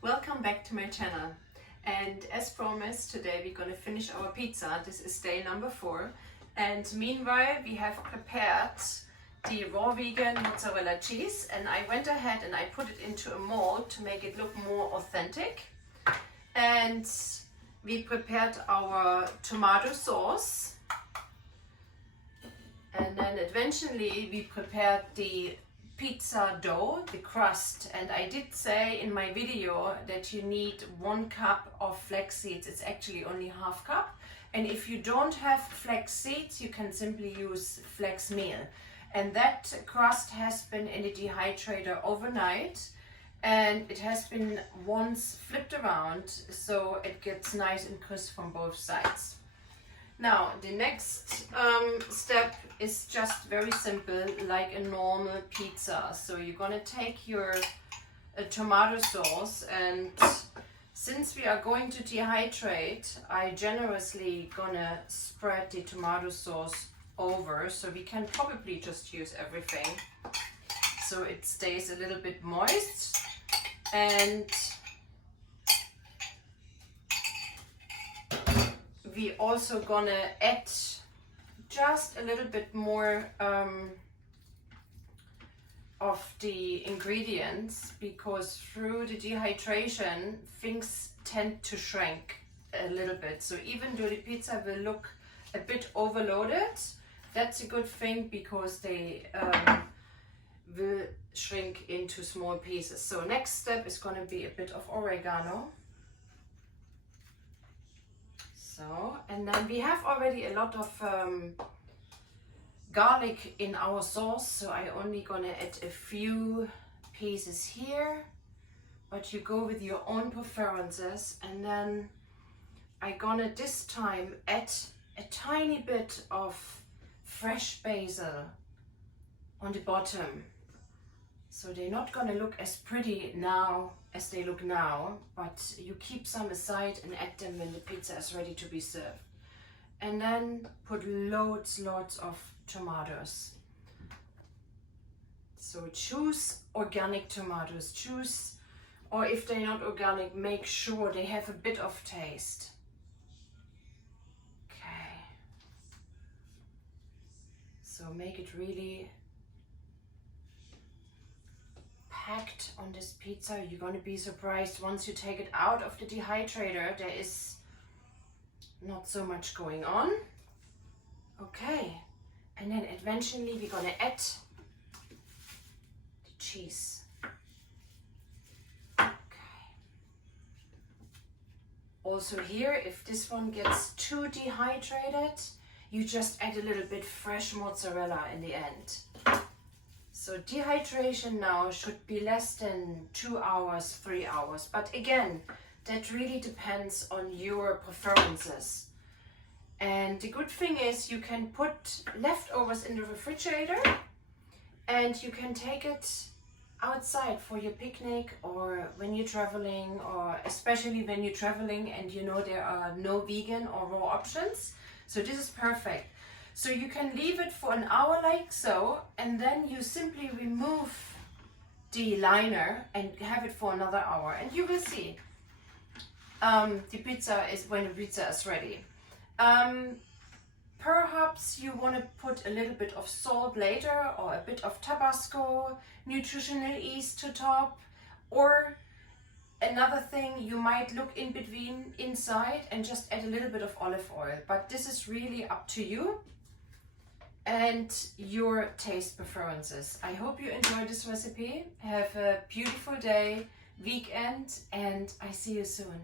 Welcome back to my channel, and as promised, today we're going to finish our pizza. This is day number 4, and meanwhile we have prepared the raw vegan mozzarella cheese, and I went ahead and I put it into a mold to make it look more authentic. And we prepared our tomato sauce, and then eventually we prepared the pizza dough, the crust, and I did say in my video that you need 1 cup of flax seeds. It's actually only half cup, and if you don't have flax seeds you can simply use flax meal. And that crust has been in the dehydrator overnight, and it has been once flipped around so it gets nice and crisp from both sides. Now the next step is just very simple, like a normal pizza. So you're gonna take your tomato sauce, and since we are going to dehydrate, I generously gonna spread the tomato sauce over, so we can probably just use everything so it stays a little bit moist. And we also gonna add just a little bit more of the ingredients, because through the dehydration things tend to shrink a little bit. So even though the pizza will look a bit overloaded, that's a good thing because they will shrink into small pieces. So next step is gonna be a bit of oregano. So, and then we have already a lot of garlic in our sauce, so I only gonna add a few pieces here, but you go with your own preferences. And then I gonna this time add a tiny bit of fresh basil on the bottom, so they're not gonna look as pretty now as they look now, but you keep some aside and add them when the pizza is ready to be served. And then put loads of tomatoes. So choose organic tomatoes, or if they're not organic, make sure they have a bit of taste. Okay, so make it really packed on this pizza. You're gonna be surprised once you take it out of the dehydrator, there is not so much going on. Okay, and then eventually we're gonna add the cheese. Okay. Also here, if this one gets too dehydrated, you just add a little bit fresh mozzarella in the end. So dehydration now should be less than 2 hours, 3 hours. But again, that really depends on your preferences. And the good thing is you can put leftovers in the refrigerator and you can take it outside for your picnic, or when you're traveling, or especially when you're traveling and you know there are no vegan or raw options. So this is perfect. So you can leave it for an hour like so, and then you simply remove the liner and have it for another hour, and you will see the pizza is when the pizza is ready. Perhaps you want to put a little bit of salt later, or a bit of Tabasco, nutritional yeast to top, or another thing, you might look in between inside and just add a little bit of olive oil. But this is really up to you and your taste preferences. I hope you enjoyed this recipe. Have a beautiful day, weekend, and I see you soon.